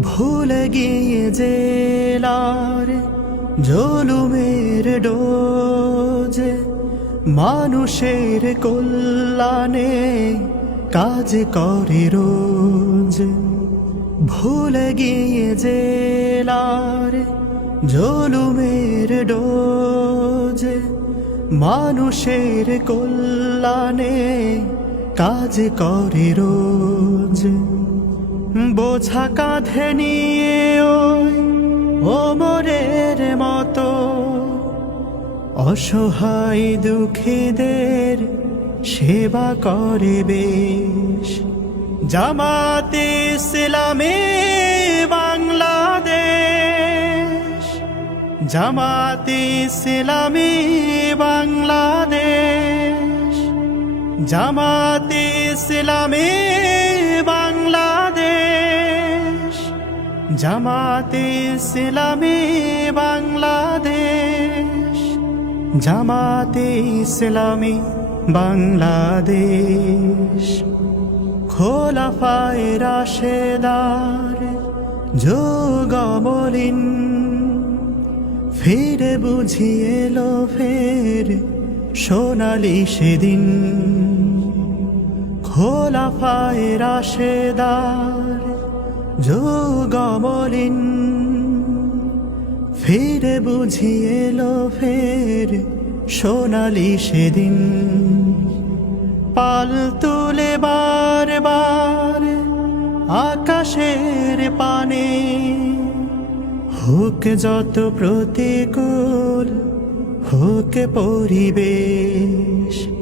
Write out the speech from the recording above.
ভুলে গিয়ে জেলার জলুমের ডোজ। মানুষের কল্যাণে কাজ করে রোজ। ভুলে গিয়ে জেলার জলুমের ডোজ। মানুষের কল্যাণে কাজ করে রোজ। বোঝা কাঁধে নিয়ে ওমরের মতো। অসহায় দুঃখীদের সেবা করে বেশ। জামাতে ইসলামে বাংলাদেশ। জামাতে ইসলামে বাংলাদেশ। জামাতে ইসলামে বাংলাদেশ। জামাতে ইসলামে বাংলাদেশ। জামাতে ইসলামী বাংলাদেশ। খোলাফায় রাশেদার যোগমলিন ফিরে বুঝিয়ে এলো ফের সোনালি সেদিন। খোলাফায় রাশেদার যোগমলিন। ফিরে বুঝিয়ে এলো ফের সোনালি সেদিন। পাল তুলে বারবার আকাশের পানে। হোক যত প্রতিকূল, হোক পরিবেশ।